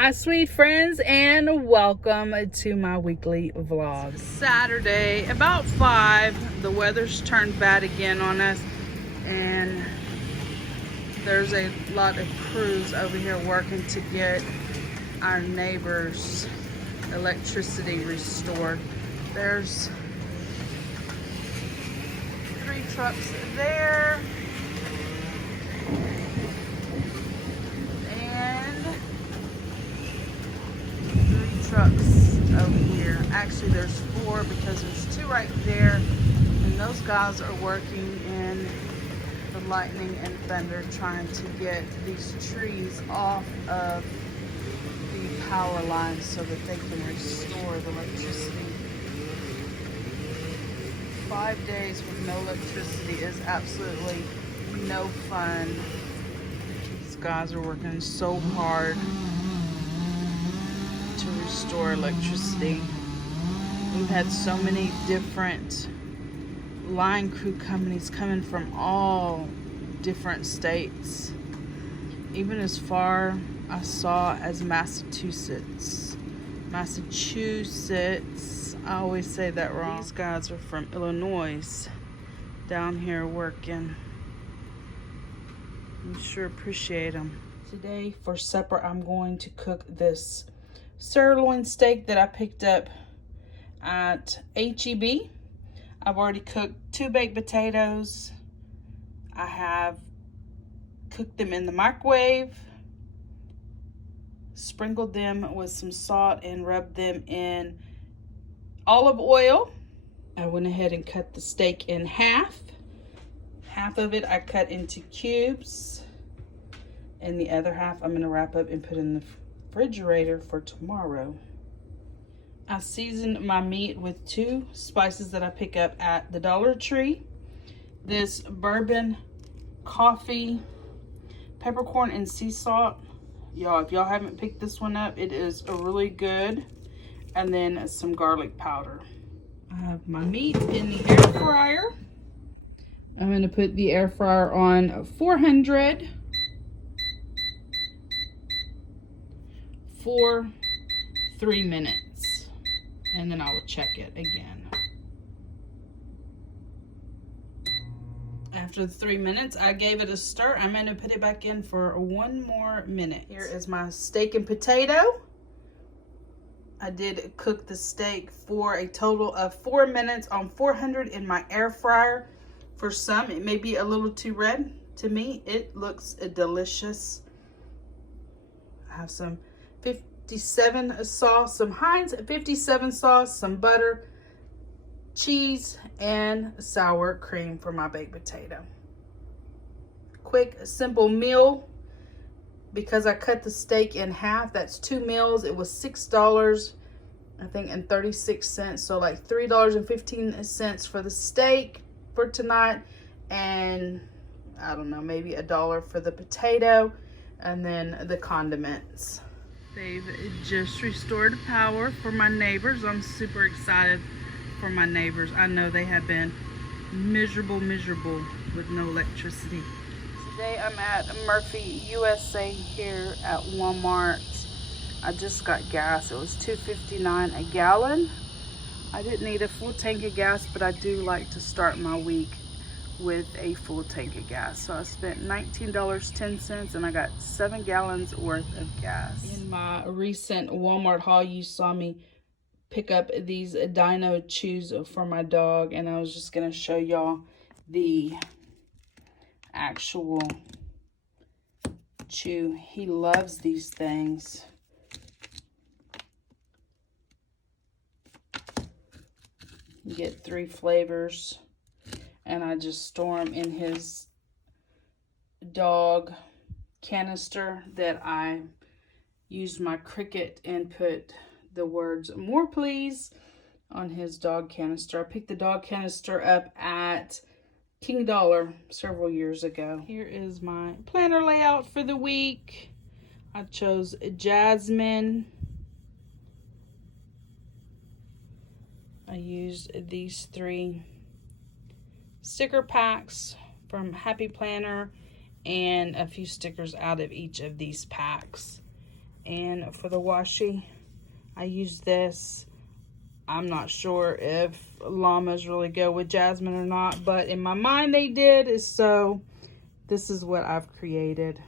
Hi sweet friends, and welcome to my weekly vlog. Saturday about 5, the weather's turned bad again on us, and there's a lot of crews over here working to get our neighbors' electricity restored. There's 3 trucks there and 3 trucks over here. Actually there's 4 because there's 2 right there, and those guys are working in the lightning and thunder trying to get these trees off of the power lines so that they can restore the electricity. 5 days with no electricity is absolutely no fun. These guys are working so hard to restore electricity. We've had so many different line crew companies coming from all different states, even as far I saw as Massachusetts. I always say that wrong. These guys are from Illinois down here working. I sure appreciate them. Today for supper I'm going to cook this sirloin steak that I picked up at HEB. I've already cooked 2 baked potatoes. I have cooked them in the microwave, sprinkled them with some salt, and rubbed them in olive oil. I went ahead and cut the steak in half. Half of it I cut into cubes, and the other half I'm gonna wrap up and put in the refrigerator for tomorrow. I seasoned my meat with 2 spices that I pick up at the Dollar Tree. This bourbon coffee, peppercorn, and sea salt. Y'all, if y'all haven't picked this one up, it is really good. And then some garlic powder. I have my meat in the air fryer. I'm going to put the air fryer on 400 for 3 minutes. And then I will check it again. After the 3 minutes, I gave it a stir. I'm going to put it back in for 1 more minute. Here is my steak and potato. I did cook the steak for a total of 4 minutes on 400 in my air fryer. For some, it may be a little too red. To me, it looks delicious. I have some 57 sauce, some Heinz 57 sauce, some butter, cheese, and sour cream for my baked potato. Quick, simple meal. Because I cut the steak in half, that's 2 meals. It was $6, I think, and 36 cents. So like $3.15 for the steak for tonight, and I don't know, maybe $1 for the potato, and then the condiments. They've just restored power for my neighbors. I'm super excited for my neighbors. I know they have been miserable with no electricity. Today I'm at Murphy USA here at Walmart. I just got gas. It was $2.59 a gallon. I didn't need a full tank of gas, but I do like to start my week with a full tank of gas. So I spent $19.10 and I got 7 gallons worth of gas. In my recent Walmart haul, you saw me pick up these Dino chews for my dog, and I was just gonna show y'all the actual chew. He loves these things. You get 3 flavors, and I just store them in his dog canister that I used my Cricut and put the words "more please" on his dog canister. I picked the dog canister up at King Dollar several years ago. Here is my planner layout for the week. I chose jasmine. I used these 3 sticker packs from Happy Planner and a few stickers out of each of these packs. And for the washi, I use this. I'm not sure if llamas really go with jasmine or not, but in my mind they did, so this is what I've created.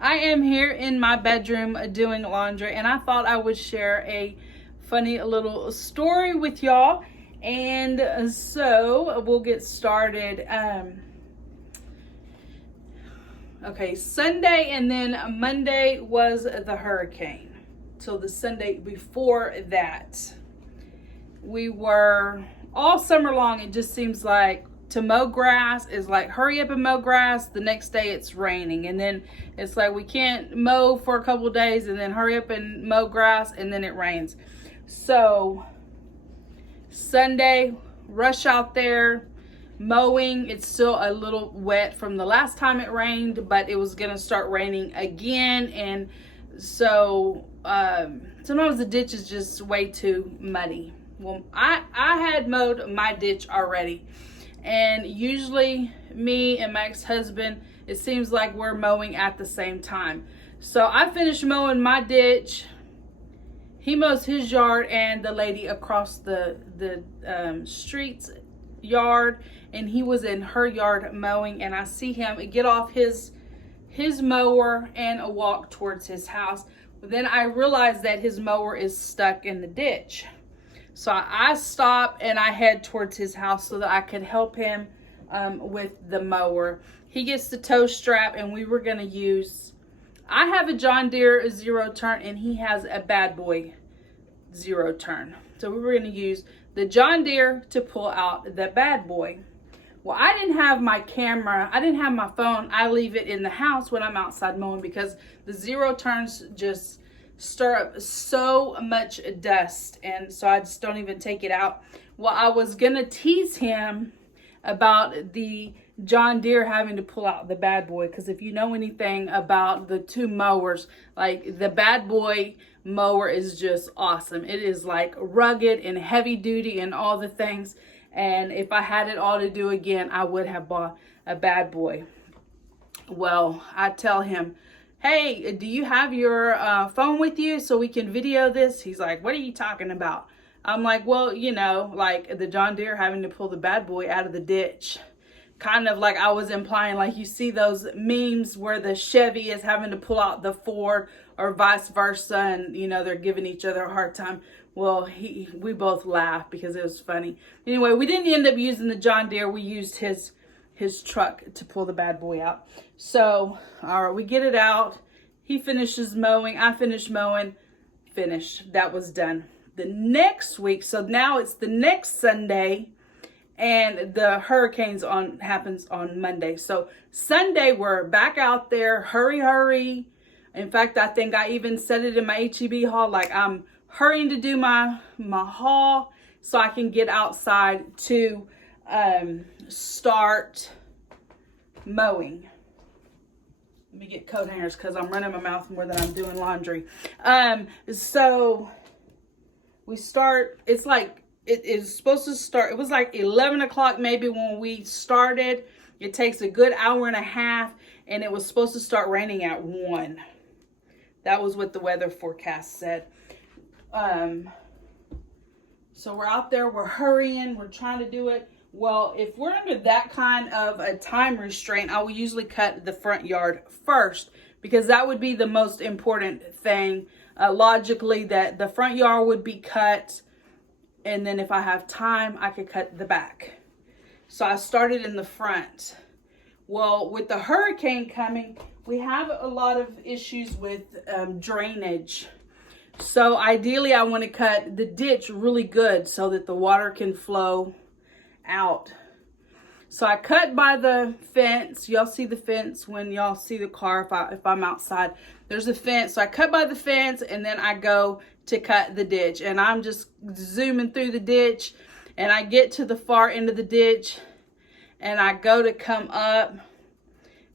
I am here in my bedroom doing laundry, and I thought I would share a funny little story with y'all. And so we'll get started. Okay, Sunday and then Monday was the hurricane. So the Sunday before that, we were all summer long. It just seems like to mow grass is like hurry up and mow grass. The next day it's raining, and then it's like we can't mow for a couple days, and then hurry up and mow grass, and then it rains. So Sunday, rush out there mowing. It's still a little wet from the last time it rained, but it was gonna start raining again, and so sometimes the ditch is just way too muddy. Well, I had mowed my ditch already, and usually me and my ex-husband, it seems like we're mowing at the same time. So I finished mowing my ditch, he mows his yard, and the lady across the street's yard, and he was in her yard mowing, and I see him get off his mower and walk towards his house. But then I realized that his mower is stuck in the ditch. So I stop and I head towards his house so that I could help him with the mower. He gets the tow strap, and we were gonna use, I have a John Deere 0-turn, and he has a Bad Boy 0-turn. So we were gonna use the John Deere to pull out the Bad Boy. Well, I didn't have my camera, I didn't have my phone. I leave it in the house when I'm outside mowing because the 0-turns just stir up so much dust, and so I just don't even take it out. Well, I was gonna tease him about the John Deere having to pull out the Bad Boy, because if you know anything about the two mowers, like the Bad Boy mower is just awesome. It is like rugged and heavy duty and all the things, and if I had it all to do again, I would have bought a Bad Boy. Well, I tell him, hey, do you have your phone with you so we can video this? He's like, what are you talking about? I'm like, well, you know, like the John Deere having to pull the Bad Boy out of the ditch. Kind of like I was implying, like you see those memes where the Chevy is having to pull out the Ford or vice versa, and you know, they're giving each other a hard time. Well, we both laughed because it was funny. Anyway, we didn't end up using the John Deere. We used his truck to pull the Bad Boy out. So, all right, we get it out. He finishes mowing. I finish mowing. Finished. That was done. The next week, so now it's the next Sunday, and the hurricanes happens on Monday. So Sunday we're back out there. Hurry. In fact, I think I even said it in my HEB haul, like I'm hurrying to do my haul so I can get outside to start mowing. Let me get coat hangers because I'm running my mouth more than I'm doing laundry. So we start, it's like, it is supposed to start, it was like 11 o'clock maybe when we started. It takes a good hour and a half, and it was supposed to start raining at 1. That was what the weather forecast said. So we're out there, we're hurrying, we're trying to do it. Well, if we're under that kind of a time restraint, I will usually cut the front yard first, because that would be the most important thing. Logically, that the front yard would be cut, and then if I have time, I could cut the back. So I started in the front. Well, with the hurricane coming, we have a lot of issues with drainage. So ideally, I want to cut the ditch really good so that the water can flow out. So I cut by the fence. Y'all see the fence when y'all see the car if I'm outside. There's a fence. So I cut by the fence, and then I go to cut the ditch. And I'm just zooming through the ditch, and I get to the far end of the ditch, and I go to come up,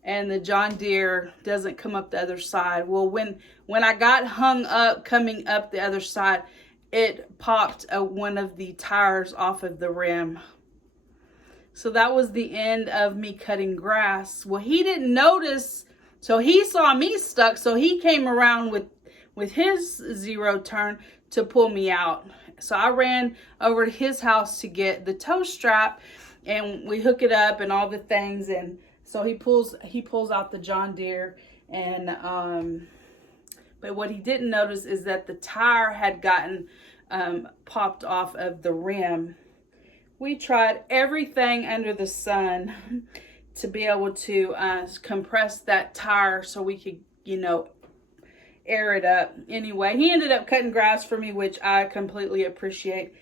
and the John Deere doesn't come up the other side. Well, when I got hung up coming up the other side, it popped one of the tires off of the rim. So that was the end of me cutting grass. Well, he didn't notice So he saw me stuck, so he came around with his zero turn to pull me out. So I ran over to his house to get the tow strap, and we hook it up and all the things. And so he pulls out the John Deere, and but what he didn't notice is that the tire had gotten popped off of the rim. We tried everything under the sun to be able to compress that tire so we could, you know, air it up. Anyway, he ended up cutting grass for me, which I completely appreciate.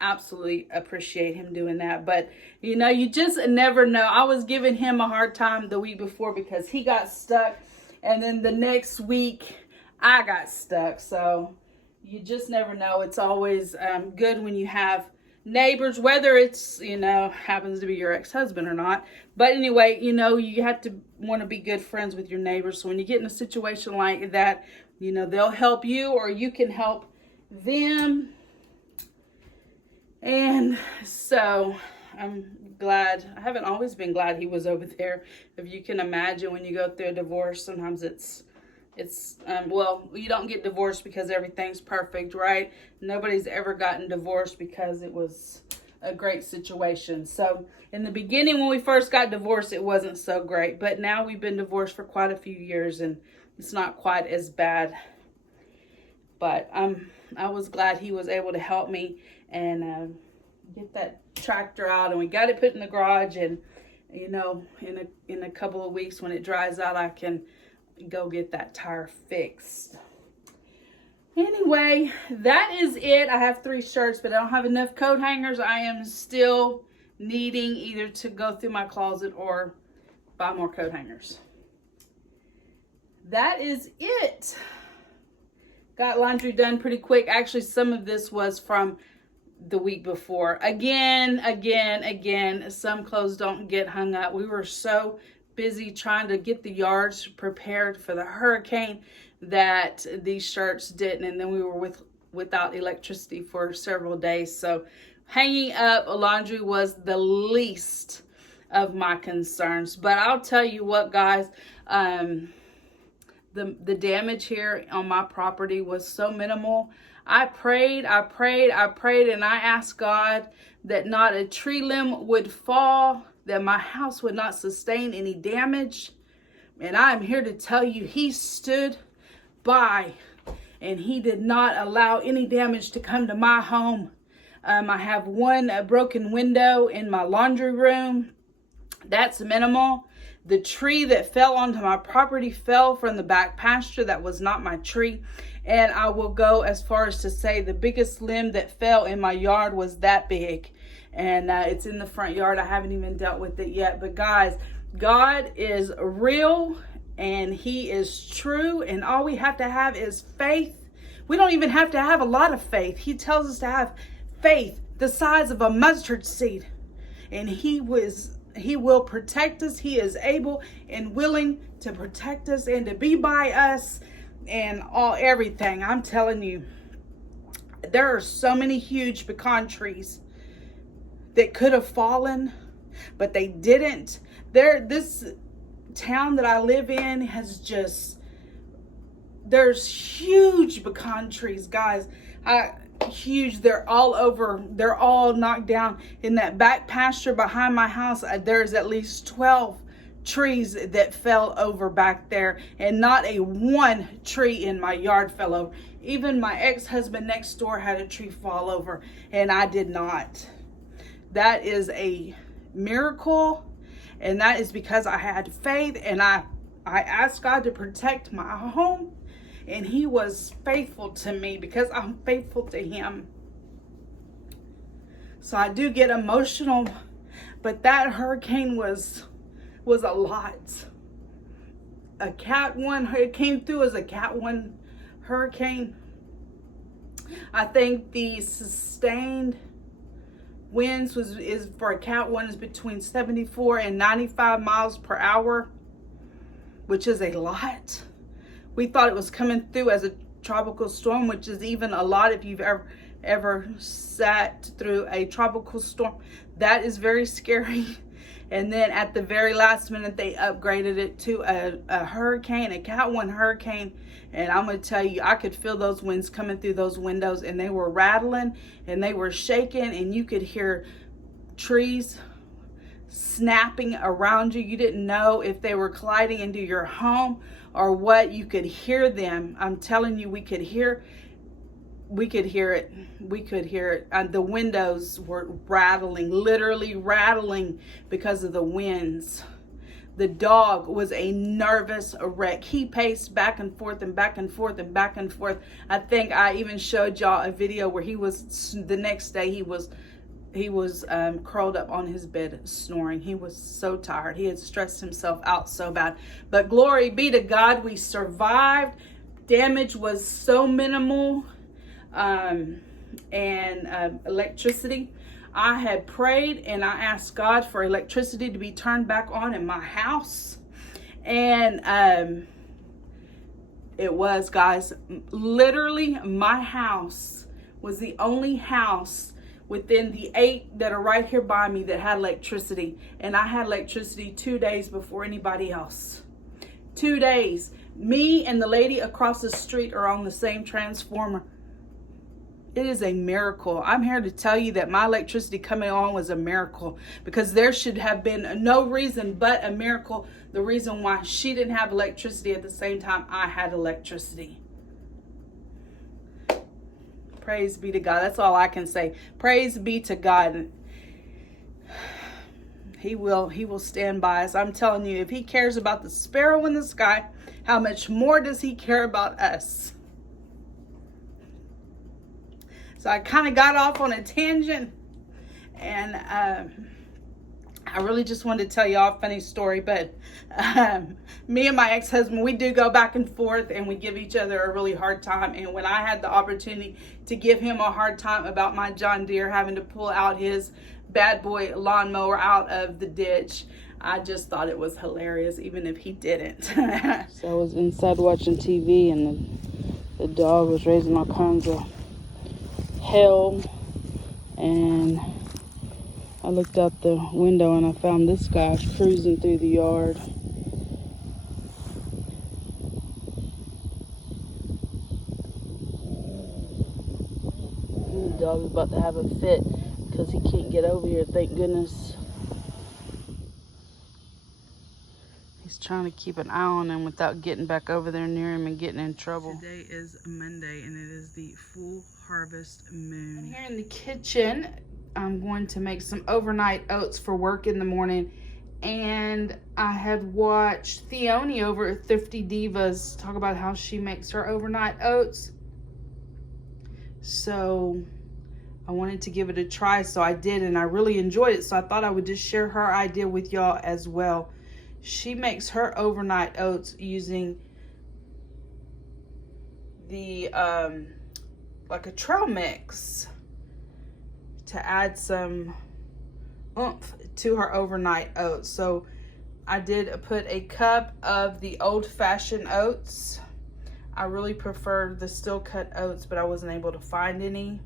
Absolutely appreciate him doing that. But, you know, you just never know. I was giving him a hard time the week before because he got stuck. And then the next week, I got stuck. So you just never know. It's always good when you have neighbors, whether it's, you know, happens to be your ex-husband or not. But anyway, you know, you have to want to be good friends with your neighbors. So when you get in a situation like that, you know, they'll help you or you can help them. And so I'm glad. I haven't always been glad he was over there. If you can imagine, when you go through a divorce, sometimes it's well, you don't get divorced because everything's perfect, right? Nobody's ever gotten divorced because it was a great situation. So in the beginning, when we first got divorced, it wasn't so great. But now we've been divorced for quite a few years, and it's not quite as bad. But I was glad he was able to help me and get that tractor out, and we got it put in the garage. And you know, in a couple of weeks when it dries out, I can go get that tire fixed. Anyway, that is it. I have 3 shirts, but I don't have enough coat hangers. I am still needing either to go through my closet or buy more coat hangers. That is it. Got laundry done pretty quick. Actually, some of this was from the week before. Again, some clothes don't get hung up. We were so busy trying to get the yards prepared for the hurricane that these shirts didn't, and then we were without electricity for several days. So hanging up laundry was the least of my concerns. But I'll tell you what, guys, the damage here on my property was so minimal. I prayed, and I asked God that not a tree limb would fall, that my house would not sustain any damage. And I'm here to tell you, he stood by and he did not allow any damage to come to my home. I have one broken window in my laundry room. That's minimal. The tree that fell onto my property fell from the back pasture. That was not my tree. And I will go as far as to say the biggest limb that fell in my yard was that big. And it's in the front yard. I haven't even dealt with it yet. But guys, God is real and he is true. And all we have to have is faith. We don't even have to have a lot of faith. He tells us to have faith the size of a mustard seed. And he will protect us. He is able and willing to protect us and to be by us and everything. I'm telling you, there are so many huge pecan trees that could have fallen, but they didn't. This town that I live in has there's huge pecan trees, guys. Huge. They're all over. They're all knocked down. In that back pasture behind my house, there's at least 12 trees that fell over back there, and not a one tree in my yard fell over. Even my ex-husband next door had a tree fall over, and I did not. That is a miracle, and that is because I had faith, and I asked God to protect my home, and he was faithful to me because I'm faithful to him. So I do get emotional, but that hurricane was a lot. It came through as a Cat 1 hurricane. I think the sustained winds is for a Cat 1 is between 74 and 95 miles per hour, which is a lot. We thought it was coming through as a tropical storm, which is even a lot if you've ever sat through a tropical storm. That is very scary. And then at the very last minute, they upgraded it to a hurricane, a Cat 1 hurricane. And I'm going to tell you, I could feel those winds coming through those windows, and they were rattling and they were shaking, and you could hear trees snapping around you. You didn't know if they were colliding into your home or what. You could hear them. I'm telling you, we could hear it. We could hear it. And the windows were rattling, literally rattling because of the winds. The dog was a nervous wreck. He paced back and forth and back and forth and back and forth. I think I even showed y'all a video where he was, the next day he was curled up on his bed snoring. He was so tired. He had stressed himself out so bad. But glory be to God, we survived. Damage was so minimal. Electricity. I had prayed and I asked God for electricity to be turned back on in my house. And it was, guys, literally my house was the only house within the 8 that are right here by me that had electricity. And I had electricity 2 days before anybody else. 2 days. Me and the lady across the street are on the same transformer. It is a miracle. I'm here to tell you that my electricity coming on was a miracle, because there should have been no reason but a miracle. The reason why she didn't have electricity at the same time I had electricity. Praise be to God. That's all I can say. Praise be to God. He will stand by us. I'm telling you, if he cares about the sparrow in the sky, how much more does he care about us? So I kind of got off on a tangent, and I really just wanted to tell y'all a funny story. But me and my ex-husband, we do go back and forth, and we give each other a really hard time. And when I had the opportunity to give him a hard time about my John Deere having to pull out his bad boy lawnmower out of the ditch, I just thought it was hilarious, even if he didn't. So I was inside watching TV, and the dog was raising all kinds of hell, and I looked out the window and I found this guy cruising through the yard. The dog is about to have a fit because he can't get over here, thank goodness. He's trying to keep an eye on him without getting back over there near him and getting in trouble. Today is Monday, and it is the full harvest moon. I'm here in the kitchen. I'm going to make some overnight oats for work in the morning. And I had watched Theoni over at Thrifty Divas talk about how she makes her overnight oats. So I wanted to give it a try, so I did, and I really enjoyed it. So I thought I would just share her idea with y'all as well. She makes her overnight oats using the like a trail mix to add some oomph to her overnight oats. So I did put a cup of the old-fashioned oats. I really prefer the steel cut oats, but I wasn't able to find any.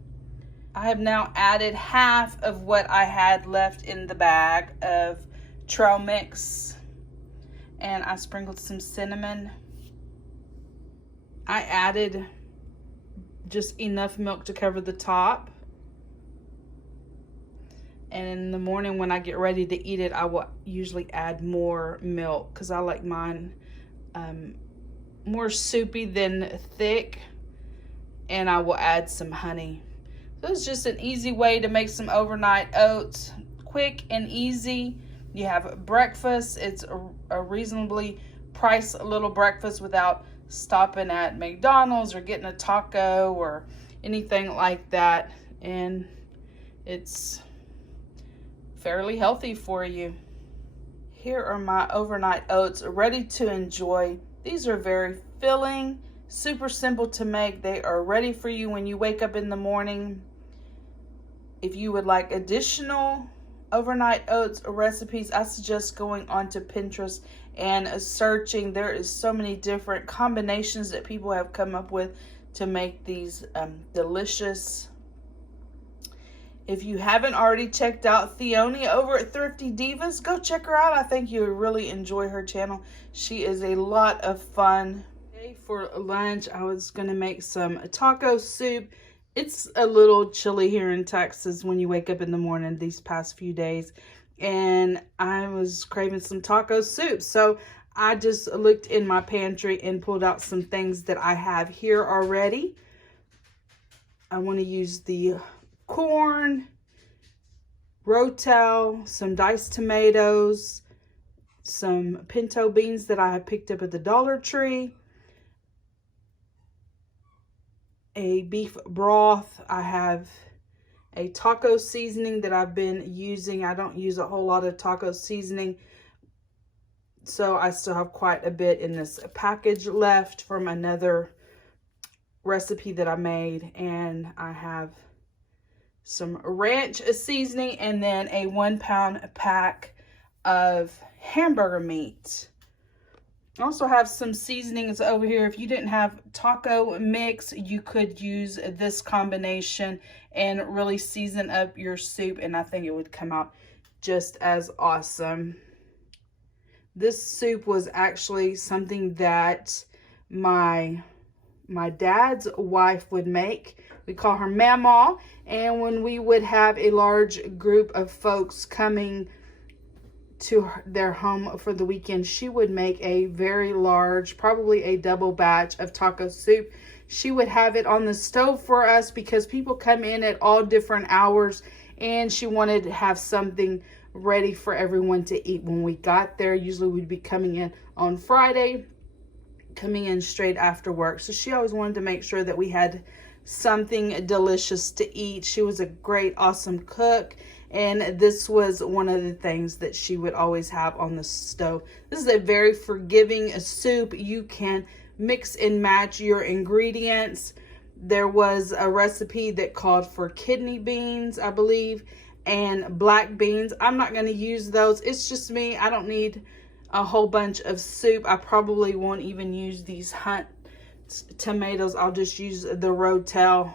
I have now added half of what I had left in the bag of trail mix, and I sprinkled some cinnamon. I added just enough milk to cover the top. And in the morning when I get ready to eat it, I will usually add more milk because I like mine more soupy than thick. And I will add some honey. So it's just an easy way to make some overnight oats. Quick and easy. You have breakfast. It's a reasonably priced little breakfast without stopping at McDonald's or getting a taco or anything like that. And it's fairly healthy for you. Here are my overnight oats ready to enjoy. These are very filling, super simple to make. They are ready for you when you wake up in the morning. If you would like additional overnight oats recipes, I suggest going onto Pinterest and searching. There is so many different combinations that people have come up with to make these delicious If you haven't already checked out Theonia over at Thrifty Divas, go check her out. I think you would really enjoy her channel. She is a lot of fun. Today for lunch, I was going to make some taco soup. It's a little chilly here in Texas when you wake up in the morning these past few days. And I was craving some taco soup. So I just looked in my pantry and pulled out some things that I have here already. I want to use the corn, rotel, some diced tomatoes, some pinto beans that I have picked up at the Dollar Tree, a beef broth. I have a taco seasoning that I've been using. I don't use a whole lot of taco seasoning, so I still have quite a bit in this package left from another recipe that I made. And I have some ranch seasoning and then a 1 pound pack of hamburger meat. I also have some seasonings over here. If you didn't have taco mix, you could use this combination and really season up your soup, and I think it would come out just as awesome. This soup was actually something that my dad's wife would make. We call her Mamaw. And when we would have a large group of folks coming to their home for the weekend, she would make a very large, probably a double batch of taco soup. She would have it on the stove for us because people come in at all different hours, and she wanted to have something ready for everyone to eat when we got there. Usually we'd be coming in on Friday, coming in straight after work. So she always wanted to make sure that we had something delicious to eat. She was a great, awesome cook, and this was one of the things that she would always have on the stove. This is a very forgiving soup. You can mix and match your ingredients. There was a recipe that called for kidney beans, I believe, and black beans. I'm not going to use those. It's just me. I don't need a whole bunch of soup. I probably won't even use these Hunt tomatoes. I'll just use the rotel.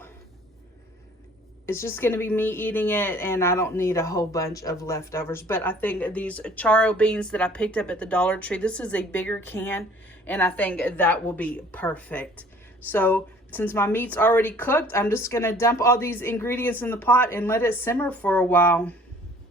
It's just going to be me eating it, and I don't need a whole bunch of leftovers. But I think these charro beans that I picked up at the Dollar Tree, this is a bigger can, and I think that will be perfect. So since my meat's already cooked, I'm just going to dump all these ingredients in the pot and let it simmer for a while.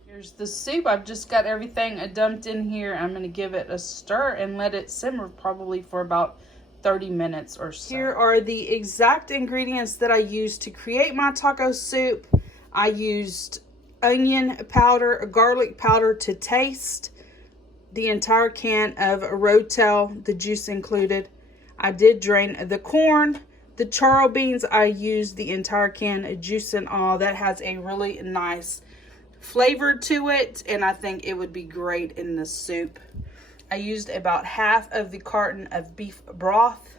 Here's the soup. I've just got everything dumped in here. I'm going to give it a stir and let it simmer probably for about 30 minutes or so. Here are the exact ingredients that I used to create my taco soup. I used onion powder, garlic powder to taste, the entire can of rotel, the juice included. I did drain the corn. The charro beans, I used the entire can, juice and all. That has a really nice flavor to it, and I think it would be great in the soup. I used about half of the carton of beef broth,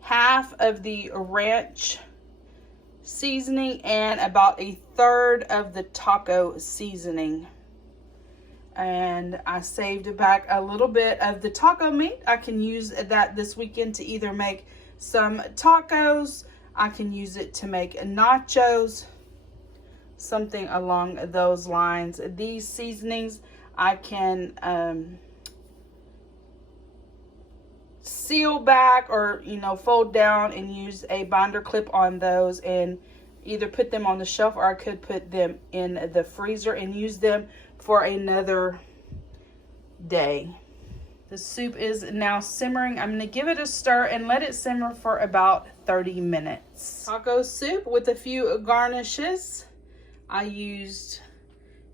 half of the ranch seasoning, and about a third of the taco seasoning. And I saved back a little bit of the taco meat. I can use that this weekend to either make some tacos. I can use it to make nachos, something along those lines. These seasonings I can seal back or fold down and use a binder clip on those and either put them on the shelf, or I could put them in the freezer and use them for another day. The soup is now simmering. I'm going to give it a stir and let it simmer for about 30 minutes. Taco soup with a few garnishes. I used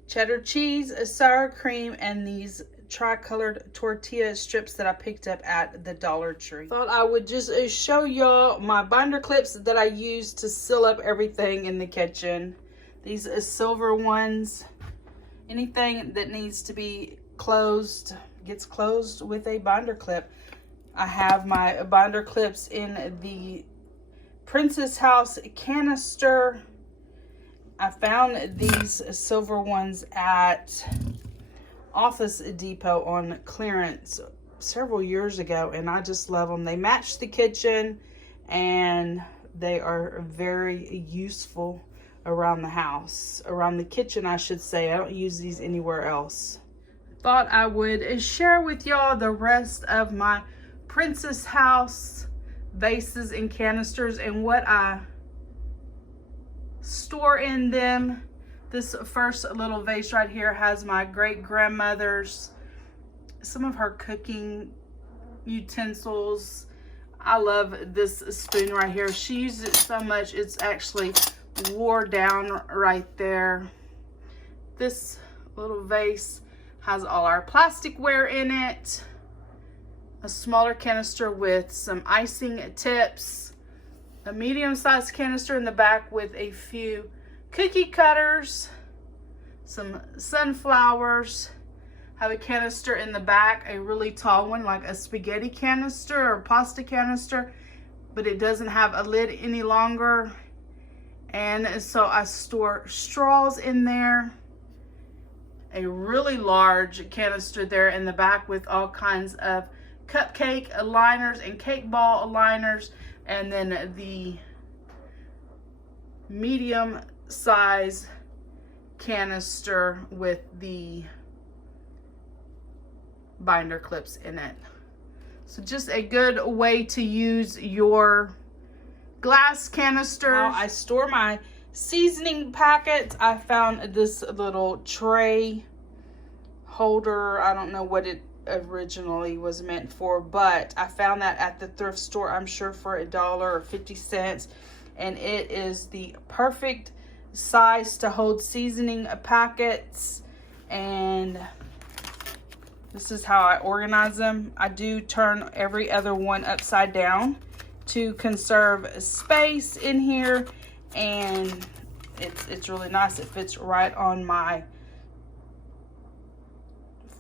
cheddar cheese, sour cream, and these tri-colored tortilla strips that I picked up at the Dollar Tree. Thought I would just show y'all my binder clips that I used to seal up everything in the kitchen. These silver ones. Anything that needs to be closed gets closed with a binder clip. I have my binder clips in the Princess House canister. I found these silver ones at Office Depot on clearance several years ago, and I just love them. They match the kitchen and they are very useful around the house, around the kitchen, I should say. I don't use these anywhere else. Thought I would share with y'all the rest of my Princess House vases and canisters and what I store in them. This first little vase right here has my great grandmother's, some of her cooking utensils. I love this spoon right here. She used it so much it's actually wore down right there. This little vase has all our plasticware in it. A smaller canister with some icing tips. A medium-sized canister in the back with a few cookie cutters. Some sunflowers. Have a canister in the back, a really tall one, like a spaghetti canister or pasta canister, but it doesn't have a lid any longer. And so I store straws in there. A really large canister there in the back with all kinds of cupcake aligners and cake ball aligners. And then the medium size canister with the binder clips in it. So just a good way to use your glass canisters. Now I store my seasoning packets. I found this little tray holder. I don't know what it originally was meant for, but I found that at the thrift store, I'm sure for $1 or 50 cents, and it is the perfect size to hold seasoning packets. And this is how I organize them. I do turn every other one upside down to conserve space in here, and it's really nice. It fits right on my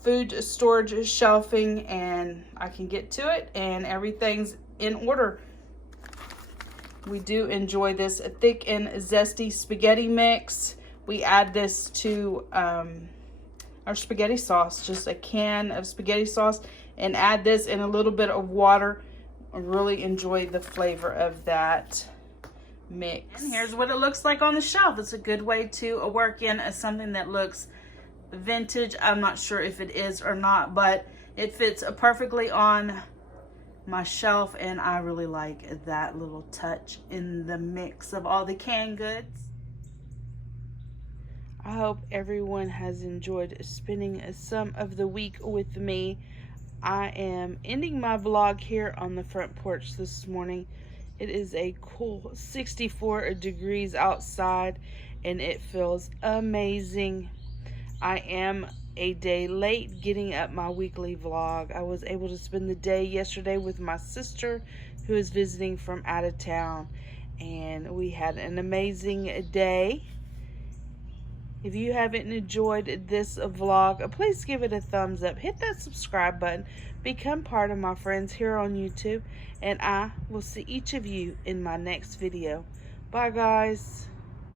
food storage shelving, and I can get to it, and everything's in order. We do enjoy this thick and zesty spaghetti mix. We add this to our spaghetti sauce, just a can of spaghetti sauce, and add this in a little bit of water. I really enjoy the flavor of that mix. And here's what it looks like on the shelf. It's a good way to work in something that looks vintage. I'm not sure if it is or not, but it fits perfectly on my shelf, and I really like that little touch in the mix of all the canned goods. I hope everyone has enjoyed spending some of the week with me. I am ending my vlog here on the front porch this morning. It is a cool 64 degrees outside, and it feels amazing. I am a day late getting up my weekly vlog. I was able to spend the day yesterday with my sister, who is visiting from out of town, and we had an amazing day. If you haven't enjoyed this vlog, please give it a thumbs up. Hit that subscribe button. Become part of my friends here on YouTube. And I will see each of you in my next video. Bye, guys.